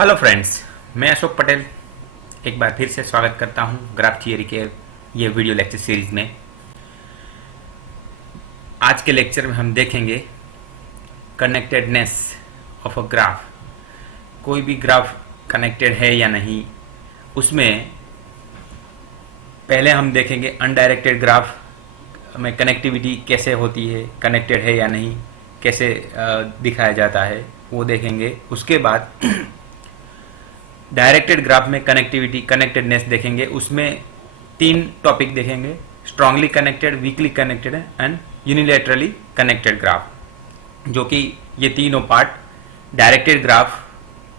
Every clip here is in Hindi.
हेलो फ्रेंड्स, मैं अशोक पटेल एक बार फिर से स्वागत करता हूं ग्राफ थियरी के ये वीडियो लेक्चर सीरीज में। आज के लेक्चर में हम देखेंगे कनेक्टेडनेस ऑफ अ ग्राफ। कोई भी ग्राफ कनेक्टेड है या नहीं, उसमें पहले हम देखेंगे अनडायरेक्टेड ग्राफ में कनेक्टिविटी कैसे होती है, कनेक्टेड है या नहीं, कैसे दिखाया जाता है वो देखेंगे। उसके बाद डायरेक्टेड ग्राफ में कनेक्टिविटी कनेक्टेडनेस देखेंगे। उसमें 3 टॉपिक देखेंगे: strongly connected, weekly connected and unilaterally connected graph, जो कि ये तीनों पार्ट डायरेक्टेड ग्राफ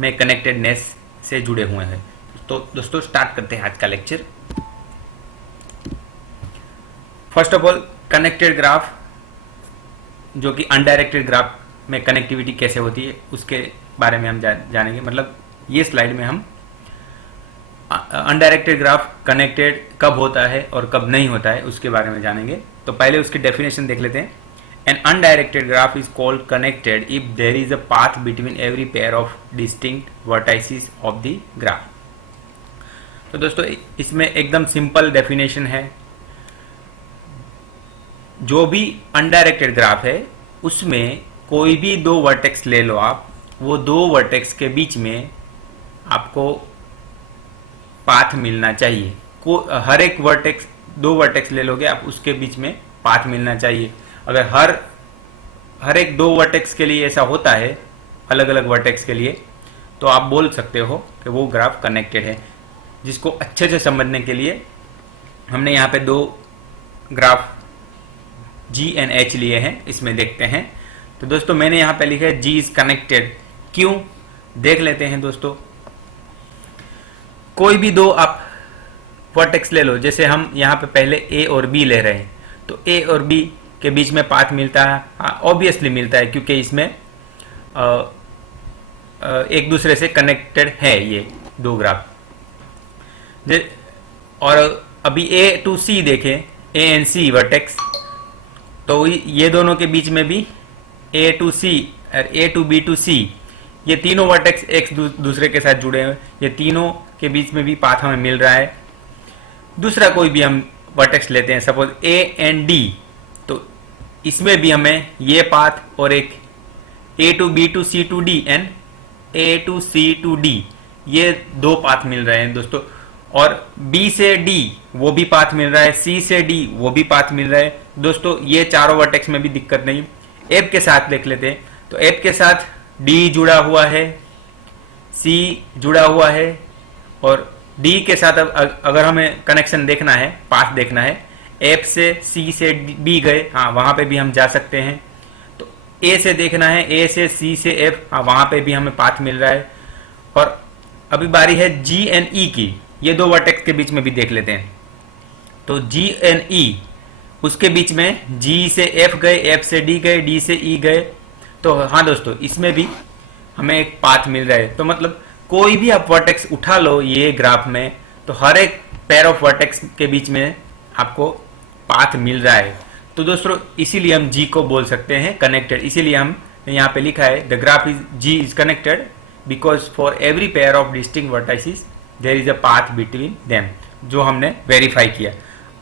में कनेक्टेडनेस से जुड़े हुए हैं। तो दोस्तों स्टार्ट करते हैं आज का lecture. First of all, connected graph जो कि अनडायरेक्टेड ग्राफ में कनेक्टिविटी कैसे होती है उसके बारे में हम जानेंगे। मतलब ये स्लाइड में हम अनडायरेक्टेड ग्राफ कनेक्टेड कब होता है और कब नहीं होता है उसके बारे में जानेंगे। तो पहले उसकी डेफिनेशन देख लेते हैं। An undirected graph is called connected if there is a path between every pair of distinct vertices of the graph. तो दोस्तों इसमें एकदम सिंपल डेफिनेशन है। जो भी अनडायरेक्टेड ग्राफ है उसमें कोई भी 2 वर्टेक्स ले लो आप, वो 2 वर्टेक्स के बीच में आपको पाथ मिलना चाहिए। हर एक वर्टेक्स 2 वर्टेक्स ले लोगे आप, उसके बीच में पाथ मिलना चाहिए। अगर हर एक 2 वर्टेक्स के लिए ऐसा होता है, अलग अलग वर्टेक्स के लिए, तो आप बोल सकते हो कि वो ग्राफ कनेक्टेड है। जिसको अच्छे से समझने के लिए हमने यहाँ पे 2 ग्राफ G एंड H लिए हैं, इसमें देखते हैं। तो दोस्तों मैंने यहाँ पे लिखा है G इज कनेक्टेड। क्यों, देख लेते हैं दोस्तों। कोई भी 2 आप वर्टेक्स ले लो, जैसे हम यहाँ पे पहले A और B ले रहे हैं, तो A और B के बीच में पाथ मिलता है। हाँ, ऑब्वियसली मिलता है क्योंकि इसमें एक दूसरे से कनेक्टेड है ये 2 ग्राफ। और अभी A to C देखें, A एंड C वर्टेक्स, तो ये दोनों के बीच में भी A to C और A to B to C, ये तीनों वर्टेक्स एक दूसरे के साथ जुड़े हुए, ये तीनों के बीच में भी पाथ हमें मिल रहा है। दूसरा कोई भी हम वर्टेक्स लेते हैं, सपोज A एंड D, तो इसमें भी हमें ये पाथ और एक A to B to C to D and A to C to D, ये 2 पाथ मिल रहे हैं दोस्तों। और B से D वो भी पाथ मिल रहा है, C से D वो भी पाथ मिल रहा है दोस्तों। ये चारों वर्टेक्स में भी दिक्कत नहीं। F के साथ देख लेते हैं, तो F के साथ D जुड़ा हुआ है, C जुड़ा हुआ है, और D के साथ अगर हमें कनेक्शन देखना है, पाथ देखना है, F से C से B गए, हाँ वहाँ पे भी हम जा सकते हैं। तो A से देखना है, A से C से F, हाँ वहाँ पे भी हमें पाथ मिल रहा है। और अभी बारी है G एंड E की, ये 2 वर्टेक्स के बीच में भी देख लेते हैं। तो G एंड E, उसके बीच में G से F गए, F से D गए, D से E गए, तो हाँ दोस्तों इसमें भी हमें एक पाथ मिल रहा है। तो मतलब कोई भी आप वर्टेक्स उठा लो ये ग्राफ में, तो हर एक पेयर ऑफ वर्टेक्स के बीच में आपको पाथ मिल रहा है। तो दोस्तों इसीलिए हम G को बोल सकते हैं कनेक्टेड। इसीलिए हम यहाँ पे लिखा है the graph is G is connected because for every pair of distinct vertices there is a path between them, जो हमने वेरीफाई किया।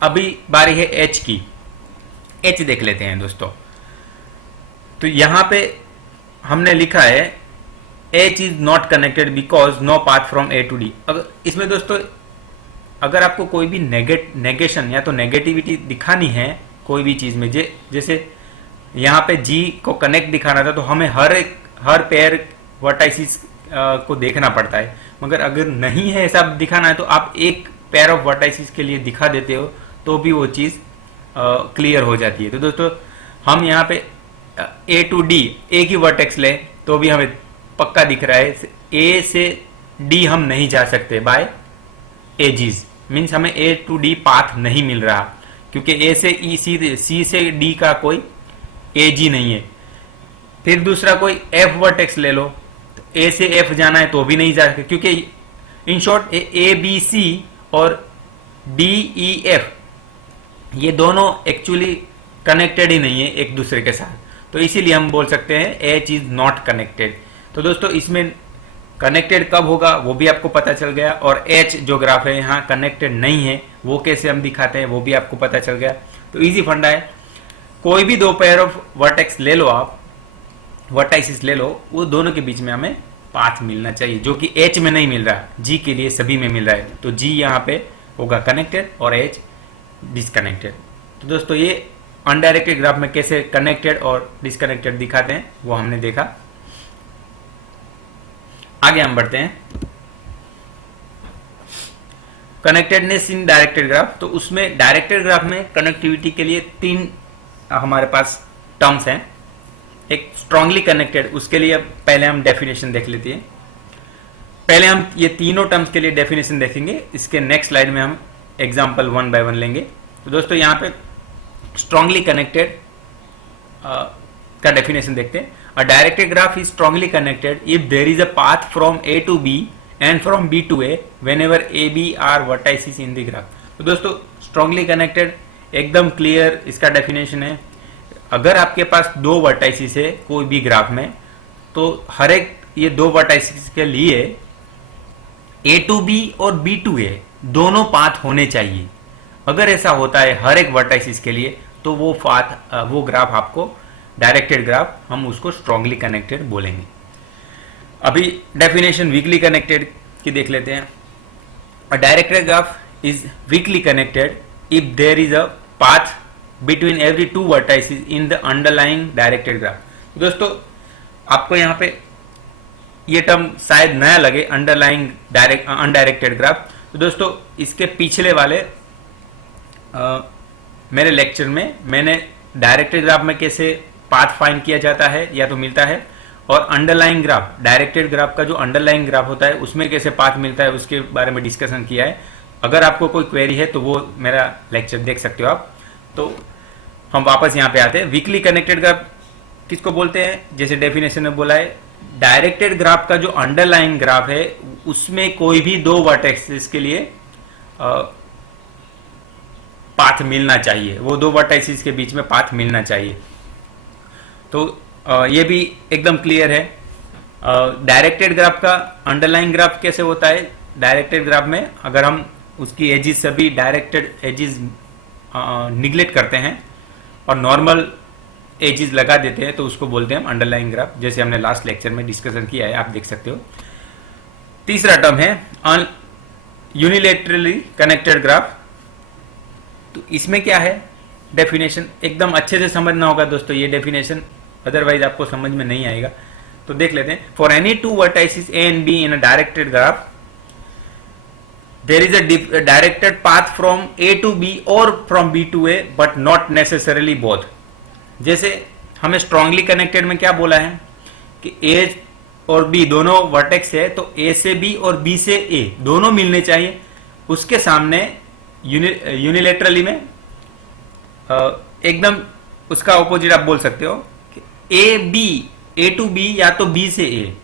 अभी बारी है H की। H देख लेते हैं दोस्तों। तो यहाँ पे हमने लिखा है H is not connected because no path from A to D। अगर इसमें दोस्तों अगर आपको कोई भी नेगेशन या तो नेगेटिविटी दिखानी है कोई भी चीज़ में, जैसे यहाँ पे G को कनेक्ट दिखाना था, तो हमें हर पेयर वर्टाइसिस को देखना पड़ता है। मगर अगर नहीं है ऐसा दिखाना है, तो आप एक पेयर ऑफ वर्टाइसिस के लिए दिखा देते हो तो भी वो चीज़ क्लियर हो जाती है। तो दोस्तों हम यहाँ पे A टू D एक ही वर्टेक्स ले तो भी हमें पक्का दिख रहा है A से D हम नहीं जा सकते बाय एजीज, मीन्स हमें A टू D पाथ नहीं मिल रहा, क्योंकि A से E C से D का कोई एजी नहीं है। फिर दूसरा कोई F वर्टेक्स ले लो, तो A से F जाना है तो भी नहीं जा सकते, क्योंकि in short A B C और D E F ये दोनों एक्चुअली कनेक्टेड ही नहीं है एक दूसरे के साथ। तो इसीलिए हम बोल सकते हैं H इज नॉट कनेक्टेड। तो दोस्तों इसमें कनेक्टेड कब होगा वो भी आपको पता चल गया, और एच जो ग्राफ है यहाँ कनेक्टेड नहीं है वो कैसे हम दिखाते हैं वो भी आपको पता चल गया। तो इजी फंडा है, कोई भी दो पेयर ऑफ वर्टेक्स ले लो, आप वर्टाइसिस ले लो, वो दोनों के बीच में हमें पाथ मिलना चाहिए, जो कि एच में नहीं मिल रहा, जी के लिए सभी में मिल रहा है। तो जी यहाँ पे होगा कनेक्टेड और एच डिसकनेक्टेड। तो दोस्तों ये अनडायरेक्टेड ग्राफ में कैसे कनेक्टेड और डिसकनेक्टेड दिखाते हैं वो हमने देखा। आगे हम बढ़ते हैं कनेक्टेडनेस इन डायरेक्टेड ग्राफ। तो उसमें डायरेक्टेड ग्राफ में कनेक्टिविटी के लिए तीन हमारे पास टर्म्स हैं। एक स्ट्रांगली कनेक्टेड, उसके लिए पहले हम डेफिनेशन देख लेते हैं। पहले हम ये तीनों टर्म्स के लिए डेफिनेशन देखेंगे, इसके नेक्स्ट स्लाइड में हम एग्जांपल वन बाय वन लेंगे। तो दोस्तों यहाँ पे स्ट्रांगली कनेक्टेड का डेफिनेशन देखते हैं। A directed graph is strongly connected if there is a path from A to B and from B to A whenever A B are vertices in the graph. तो दोस्तों स्ट्रांगली कनेक्टेड एकदम क्लियर इसका डेफिनेशन है। अगर आपके पास दो वर्टाइसिस है कोई भी ग्राफ में, तो हर एक ये दो वर्टाइसिस के लिए ए टू बी और बी टू ए दोनों पाथ होने चाहिए। अगर ऐसा होता है हर एक वर्टाइसिस के लिए, तो वो ग्राफ आपको डायरेक्टेड ग्राफ, हम उसको स्ट्रांगली कनेक्टेड बोलेंगे। अभी डेफिनेशन वीकली कनेक्टेड की देख लेते हैं। A directed graph is weakly connected if there is a path between every two vertices in the underlying directed graph. दोस्तों आपको यहाँ पे ये टर्म शायद नया लगे, अंडरलाइंग अनडायरेक्टेड ग्राफ। तो दोस्तों इसके पिछले वाले मेरे लेक्चर में मैंने डायरेक्टेड ग्राफ में कैसे पाथ फाइंड किया जाता है या तो मिलता है, और अंडरलाइंग ग्राफ, डायरेक्टेड ग्राफ का जो अंडरलाइंग ग्राफ होता है उसमें कैसे पाथ मिलता है उसके बारे में डिस्कशन किया है। अगर आपको कोई क्वेरी है तो वो मेरा लेक्चर देख सकते हो आप। तो हम वापस यहाँ पे आते हैं। वीकली कनेक्टेड ग्राफ किसको बोलते हैं? जैसे डेफिनेशन में बोला है, डायरेक्टेड ग्राफ का जो अंडरलाइंग ग्राफ है उसमें कोई भी दो वर्टेक्सेस के लिए पाथ मिलना चाहिए, वो दो वर्टाइसिस के बीच में पाथ मिलना चाहिए। तो ये भी एकदम क्लियर है। डायरेक्टेड ग्राफ का अंडरलाइन ग्राफ कैसे होता है? डायरेक्टेड ग्राफ में अगर हम उसकी एजिस सभी डायरेक्टेड एजिस निगलेक्ट करते हैं और नॉर्मल एजिस लगा देते हैं तो उसको बोलते हैं अंडरलाइन ग्राफ, जैसे हमने लास्ट लेक्चर में डिस्कशन किया है, आप देख सकते हो। तीसरा टर्म है यूनिलेटरली कनेक्टेड ग्राफ। तो इसमें क्या है डेफिनेशन, एकदम अच्छे से समझना होगा दोस्तों ये डेफिनेशन, अदरवाइज आपको समझ में नहीं आएगा। तो देख लेते हैं। For any two vertices A and B in a directed graph there is a directed path from A to B और from B to A but not necessarily both. जैसे हमें स्ट्रांगली कनेक्टेड में क्या बोला है कि ए और बी दोनों वर्टेक्स है, तो ए से बी और बी से ए दोनों मिलने चाहिए। उसके सामने यूनिलेटरली में एकदम उसका ऑपोजिट आप बोल सकते हो कि ए टू बी या तो बी से ए,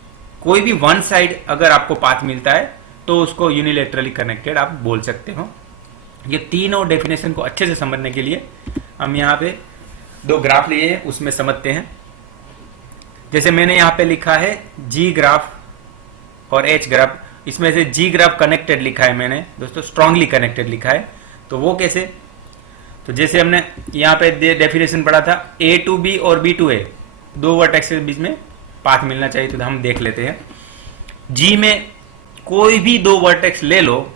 कोई भी वन साइड अगर आपको पाथ मिलता है तो उसको यूनिलेटरली कनेक्टेड आप बोल सकते हो। ये तीनों डेफिनेशन को अच्छे से समझने के लिए हम यहाँ पे दो ग्राफ लिए हैं, उसमें समझते हैं। जैसे मैंने यहाँ पे लिखा है जी ग्राफ और एच ग्राफ, इसमें से जी ग्राफ कनेक्टेड लिखा है मैंने दोस्तों, स्ट्रांगली कनेक्टेड लिखा है। तो वो कैसे? तो जैसे हमने यहाँ पे डेफिनेशन पढ़ा था, ए टू बी और बी टू ए दो वर्टेक्स के बीच में पाथ मिलना चाहिए। तो हम देख लेते हैं। जी में कोई भी दो वर्टेक्स ले लो,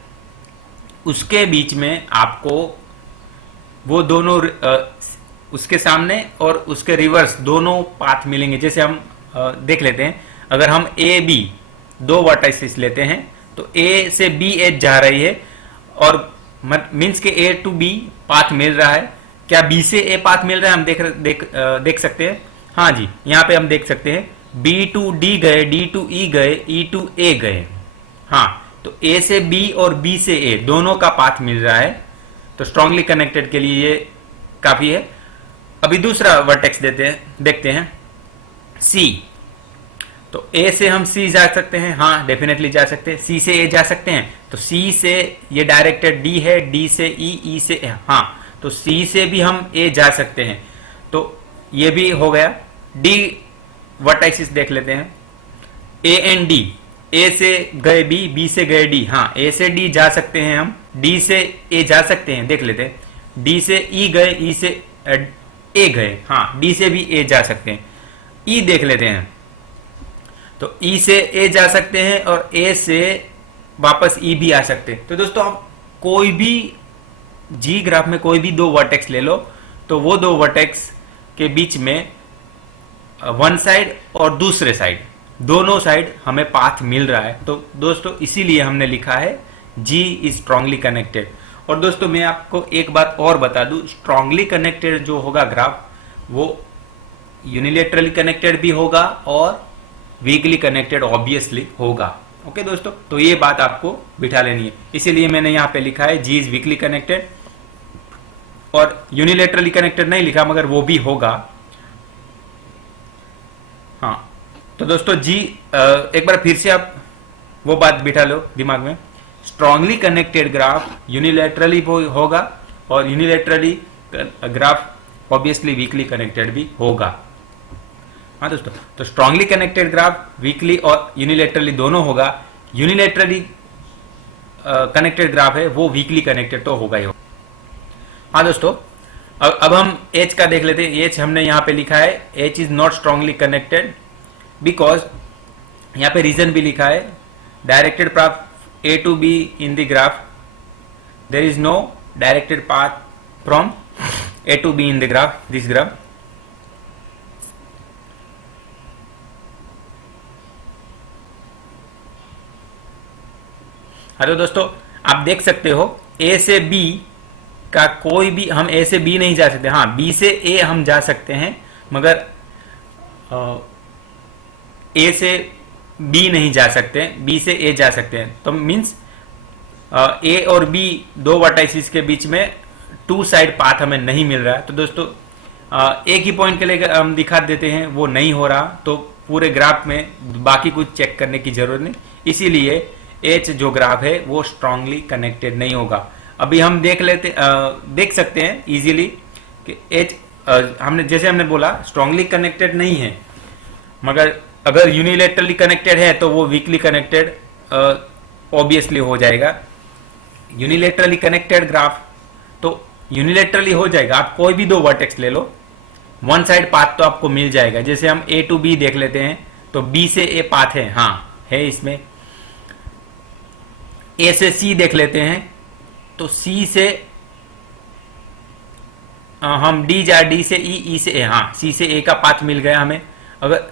उसके बीच में आपको वो दोनों उसके सामने और उसके रिवर्स दोनों पाथ मिलेंगे। जैसे हम देख लेते हैं, अगर हम ए बी दो वर्टाइसिस लेते हैं तो ए से बी एज जा रही है और मीन्स के ए टू बी पाथ मिल रहा है। क्या बी से ए पाथ मिल रहा है? हम देख सकते हैं। हाँ जी, यहाँ पे हम देख सकते हैं बी टू डी गए, डी टू ई गए, ई टू ए गए। हाँ, तो ए से बी और बी से ए दोनों का पाथ मिल रहा है। तो स्ट्रांगली कनेक्टेड के लिए ये काफी है। अभी दूसरा वर्टेक्स देखते हैं सी। तो ए से हम सी जा सकते हैं, हाँ डेफिनेटली जा सकते हैं। सी से ए जा सकते हैं, तो सी से ये डायरेक्टेड डी है, डी से ई, ई से ए, हाँ तो सी से भी हम ए जा सकते हैं। तो ये भी हो गया। डी वर्टाइसिस देख लेते हैं, ए एंड डी। ए से गए बी, बी से गए डी, हाँ ए से डी जा सकते हैं हम, डी से ए जा सकते हैं, देख लेते हैं। डी से ई गए, ई से ए गए, हाँ डी से भी ए जा सकते हैं। ई देख लेते हैं, तो ई से ए जा सकते हैं और ए से वापस ई भी आ सकते हैं। तो दोस्तों आप कोई भी जी ग्राफ में कोई भी दो वर्टेक्स ले लो, तो वो दो वर्टेक्स के बीच में वन साइड और दूसरे साइड, दोनों साइड हमें पाथ मिल रहा है। तो दोस्तों इसीलिए हमने लिखा है जी इज स्ट्रांगली कनेक्टेड। और दोस्तों मैं आपको एक बात और बता दूं, स्ट्रांगली कनेक्टेड जो होगा ग्राफ, वो यूनिलेटरली कनेक्टेड भी होगा और वीकली कनेक्टेड ऑब्वियसली होगा। ओके दोस्तों, तो ये बात आपको बिठा लेनी है, इसीलिए मैंने यहां पे लिखा है जी इज वीकली कनेक्टेड, और यूनिलेटरली कनेक्टेड नहीं लिखा, मगर वो भी होगा। हाँ तो दोस्तों जी एक बार फिर से आप वो बात बिठा लो दिमाग में, स्ट्रांगली कनेक्टेड ग्राफ यूनिलेटरली होगा और unilaterally graph obviously weekly connected भी होगा। हाँ दोस्तों, तो स्ट्रांगली कनेक्टेड ग्राफ वीकली और यूनिलेटरली दोनों होगा। यूनिलेटरली कनेक्टेड ग्राफ है वो वीकली कनेक्टेड तो होगा ही होगा। हाँ दोस्तों, अब हम एच का देख लेते हैं। एच हमने यहाँ पे लिखा है H is not strongly connected because, यहाँ पे रीजन भी लिखा है, directed path A to B in the graph, there is no directed path from A to B in the graph, this graph. हाँ तो दोस्तों आप देख सकते हो ए से बी का कोई भी, हम ए से बी नहीं जा सकते, हाँ बी से ए हम जा सकते हैं, मगर ए से बी नहीं जा सकते, बी से ए जा सकते हैं। तो मीन्स ए और बी दो वर्टाइसिस के बीच में टू साइड पाथ हमें नहीं मिल रहा है। तो दोस्तों एक ही पॉइंट के लिए हम दिखा देते हैं, वो नहीं हो रहा, तो पूरे ग्राफ में बाकी कुछ चेक करने की जरूरत नहीं, इसीलिए एच जो ग्राफ है वो स्ट्रांगली कनेक्टेड नहीं होगा। अभी हम देख सकते हैं इजीली कि एच हमने जैसे हमने बोला स्ट्रांगली कनेक्टेड नहीं है, मगर अगर यूनिलेटरली कनेक्टेड है तो वो वीकली कनेक्टेड ऑब्वियसली हो जाएगा। यूनिलेटरली कनेक्टेड ग्राफ तो यूनिलेटरली हो जाएगा, आप कोई भी दो वर्टेक्स ले लो, वन साइड पाथ तो आपको मिल जाएगा। जैसे हम ए टू बी देख लेते हैं, तो बी से ए पाथ है, हाँ है इसमें। ए से सी देख लेते हैं, तो सी से हम डी जा, डी से ई, ई से ए, हाँ सी से ए का पाथ मिल गया हमें। अगर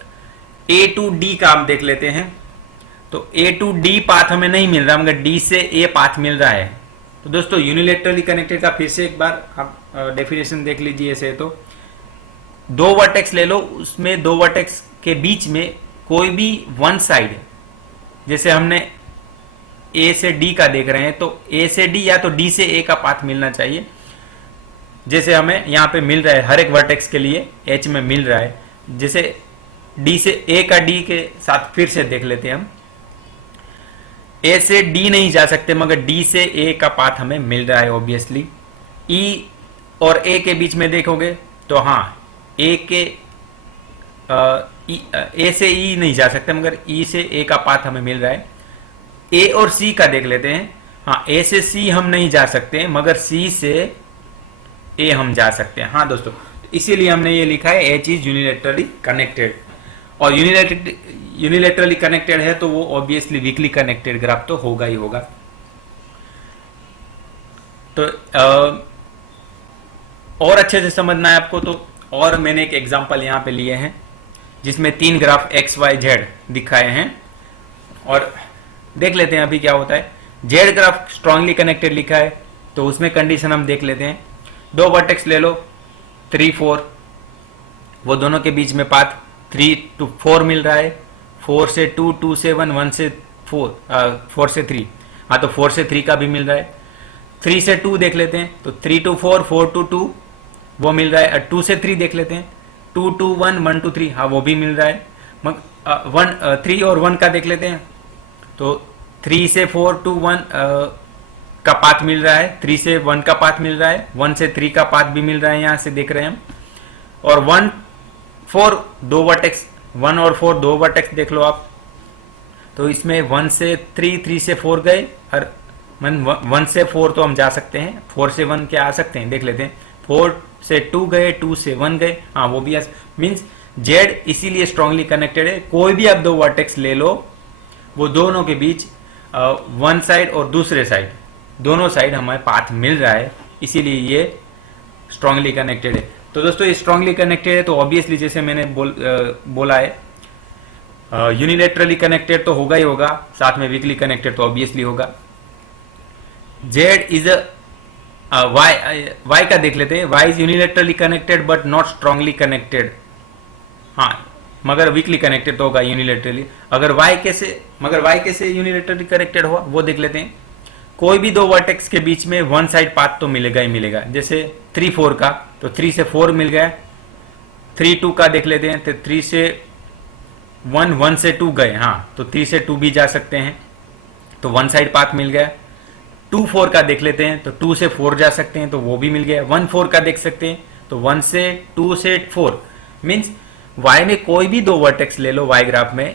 ए टू डी का हम देख लेते हैं, तो ए टू डी पाथ हमें नहीं मिल रहा, मगर डी से ए पाथ मिल रहा है। तो दोस्तों यूनिलेटरली कनेक्टेड का फिर से एक बार आप डेफिनेशन देख लीजिए। ऐसे तो दो वर्टेक्स ले लो, उसमें दो वर्टेक्स के बीच में कोई भी वन साइड, जैसे हमने ए से डी का देख रहे हैं, तो ए से डी या तो डी से ए का पाथ मिलना चाहिए, जैसे हमें यहाँ पे मिल रहा है हर एक वर्टेक्स के लिए एच में मिल रहा है। जैसे डी से ए का डी के साथ फिर से देख लेते हैं हम, ए से डी नहीं जा सकते, मगर डी से ए का पाथ हमें मिल रहा है ऑब्वियसली। ई और ए के बीच में देखोगे तो हाँ ए के ए से ई नहीं जा सकते, मगर ई से ए का पाथ हमें मिल रहा है। ए और सी का देख लेते हैं, हाँ ए से सी हम नहीं जा सकते, मगर सी से ए हम जा सकते हैं। हाँ दोस्तों, इसीलिए हमने ये लिखा है एच इज यूनिलेटरली कनेक्टेड, और यूनिलेटरली कनेक्टेड है तो वो ऑब्वियसली वीकली कनेक्टेड ग्राफ तो होगा ही होगा। तो और अच्छे से समझना है आपको, तो और मैंने एक एग्जांपल यहाँ पे लिए हैं जिसमें तीन ग्राफ एक्स वाई जेड दिखाए हैं, और देख लेते हैं अभी क्या होता है। जेड ग्राफ स्ट्रांगली कनेक्टेड लिखा है, तो उसमें कंडीशन हम देख लेते हैं। दो वर्टेक्स ले लो 3 4, वो दोनों के बीच में पाथ 3 to 4 मिल रहा है, 4 से 2, 2 से 1, 1 से 4, 4 से 3, हाँ तो 4 से 3 का भी मिल रहा है। 3 से 2 देख लेते हैं, तो 3 to 4, 4 to 2 वो मिल रहा है। 2 से 3 देख लेते हैं, 2 to 1, 1 to 3, हाँ वो भी मिल रहा है। 3 और 1 का देख लेते हैं, तो 3 से 4 to 1 का पाथ मिल रहा है, 3 से 1 का पाथ मिल रहा है, 1 से 3 का पाथ भी मिल रहा है, यहाँ से देख रहे हैं हम। और 1 4 दो वर्टेक्स, 1 और 4 दो वर्टेक्स देख लो आप, तो इसमें 1 से 3, 3 से 4 गए, और 1 से 4 तो हम जा सकते हैं, 4 से 1 क्या आ सकते हैं देख लेते हैं। 4 से 2 गए, 2 से 1 गए, हाँ वो भी मीन्स जेड इसीलिए स्ट्रांगली कनेक्टेड है। कोई भी आप दो वर्टेक्स ले लो, वो दोनों के बीच वन साइड और दूसरे साइड, दोनों साइड हमें पाथ मिल रहा है, इसीलिए ये स्ट्रांगली कनेक्टेड है। तो दोस्तों ये स्ट्रांगली कनेक्टेड है, तो ऑब्वियसली जैसे मैंने बोला है, यूनिलेटरली कनेक्टेड तो होगा ही होगा, साथ में वीकली कनेक्टेड तो ऑब्वियसली होगा। जेड इज वाई का देख लेते हैं। Y is unilaterally connected but not strongly connected, हाँ मगर वीकली कनेक्टेड तो होगा यूनिलेटरली। मगर वाई कैसे यूनिलेटरली कनेक्टेड हुआ वो देख लेते हैं। कोई भी दो वर्टेक्स के बीच में वन साइड पाथ तो मिलेगा ही मिलेगा, जैसे 3 4 का, तो 3 से 4 मिल गया। 3 2 का देख लेते हैं, तो 3 से 1, 1 से 2 गए, हाँ तो 3 से 2 भी जा सकते हैं, तो वन साइड पाथ मिल गया। 2 4 का देख लेते हैं, तो 2 से 4 जा सकते हैं, तो वो भी मिल गया। 1 4 का देख सकते हैं, तो 1 से 2 से 4, मीन्स वाई में कोई भी दो वर्टेक्स ले लो वाई ग्राफ में,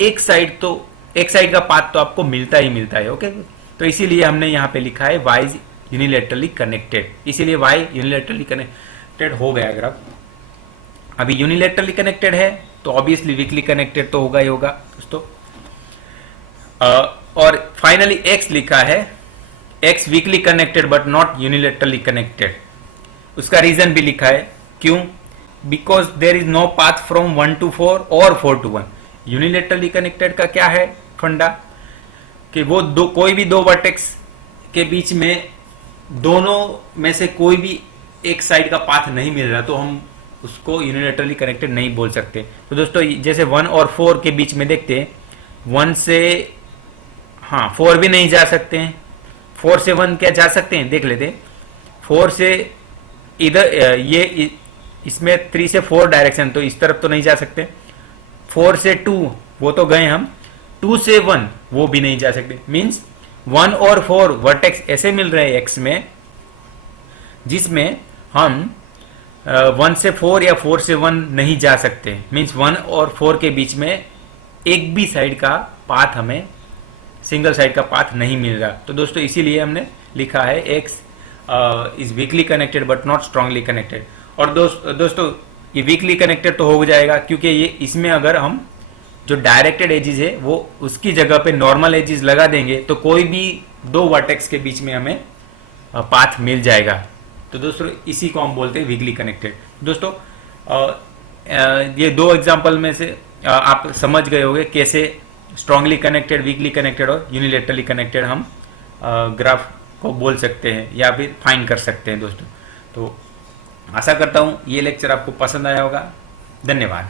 एक साइड का पाथ तो आपको मिलता ही मिलता है। ओके, तो इसीलिए हमने यहाँ पे लिखा है वाई इज यूनिलेटरली कनेक्टेड, इसीलिए वाई यूनिलेटरली कनेक्टेड हो गया ग्राफ। अभी यूनिलेटरली कनेक्टेड है तो ऑब्वियसली वीकली कनेक्टेड तो होगा ही होगा दोस्तों। और फाइनली एक्स लिखा है, X weakly connected but not unilaterally connected. उसका रीजन भी लिखा है, क्यों? Because there is no path from 1 to 4 और 4 to 1। यूनिलेटरली कनेक्टेड का क्या है फंडा, कि वो कोई भी दो वर्टेक्स के बीच में दोनों में से कोई भी एक साइड का पाथ नहीं मिल रहा, तो हम उसको यूनिलेटरली कनेक्टेड नहीं बोल सकते। तो दोस्तों जैसे 1 और 4 के बीच में देखते हैं, 1 से 4 भी नहीं जा सकते हैं, 4 से 1 क्या जा सकते हैं देख लेते हैं। 4 से इधर ये इसमें 3 से 4 डायरेक्शन, तो इस तरफ तो नहीं जा सकते। 4 से 2 वो तो गए हम, 2 से 1 वो भी नहीं जा सकते। मीन्स 1 और 4 वर्टेक्स ऐसे मिल रहे हैं एक्स में, जिसमें हम 1 से 4 या 4 से 1 नहीं जा सकते। मीन्स 1 और 4 के बीच में एक भी साइड का पाथ, हमें सिंगल साइड का पाथ नहीं मिल रहा। तो दोस्तों इसीलिए हमने लिखा है x is weakly connected but not strongly connected. और दोस्तों ये वीकली कनेक्टेड तो हो जाएगा, क्योंकि ये इसमें अगर हम जो डायरेक्टेड एजेस है वो उसकी जगह पे नॉर्मल एजेस लगा देंगे, तो कोई भी दो वर्टेक्स के बीच में हमें पाथ मिल जाएगा। तो दोस्तों इसी को हम बोलते हैं वीकली कनेक्टेड। दोस्तों ये दो एग्जांपल में से आप समझ गए होंगे कैसे स्ट्रांगली कनेक्टेड, वीकली कनेक्टेड और यूनिलेटरली कनेक्टेड हम ग्राफ को बोल सकते हैं या फिर फाइंड कर सकते हैं दोस्तों। तो आशा करता हूँ ये लेक्चर आपको पसंद आया होगा। धन्यवाद।